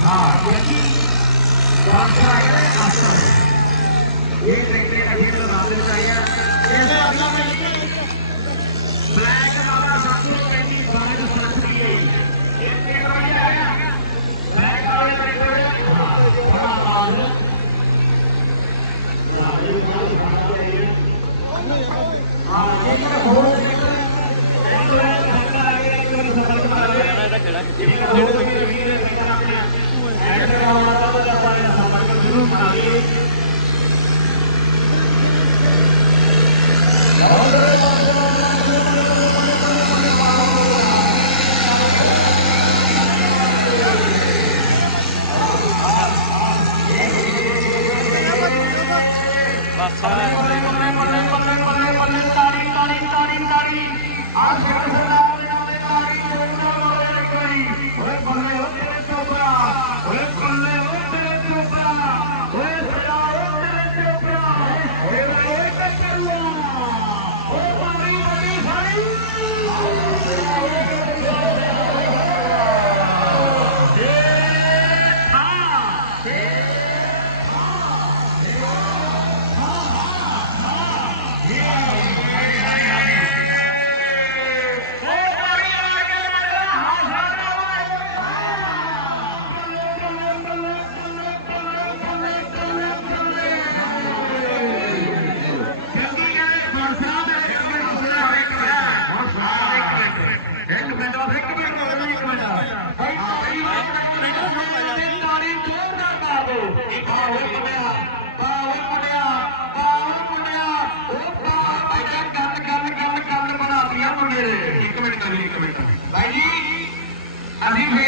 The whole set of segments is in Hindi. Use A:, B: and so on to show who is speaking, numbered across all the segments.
A: हाँ क्योंकि एक घंटे का खेल बनाते चाहिए ब्लैक वाला सब कुछ पहली बार सुरक्षित लिए ब्लैक वाले ट्रैक्टर हाँ बड़ा आवाज़ हाँ एक बहुत एक सफल करा रहे हैं ਬੜਾ Have you been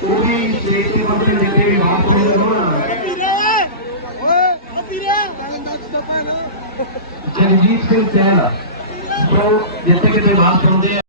A: ਪੂਰੀ ਸਟੇਜ ਤੇ ਬੰਦੇ ਜਿੱਤੇ ਵੀ ਬਾਤ ਹੋਣ ਜਗਜੀਤ ਸਿੰਘ ਸੈਨ ਜੋ ਜਿੱਥੇ ਕਿਤੇ ਬਾਤ ਸੁਣਦੇ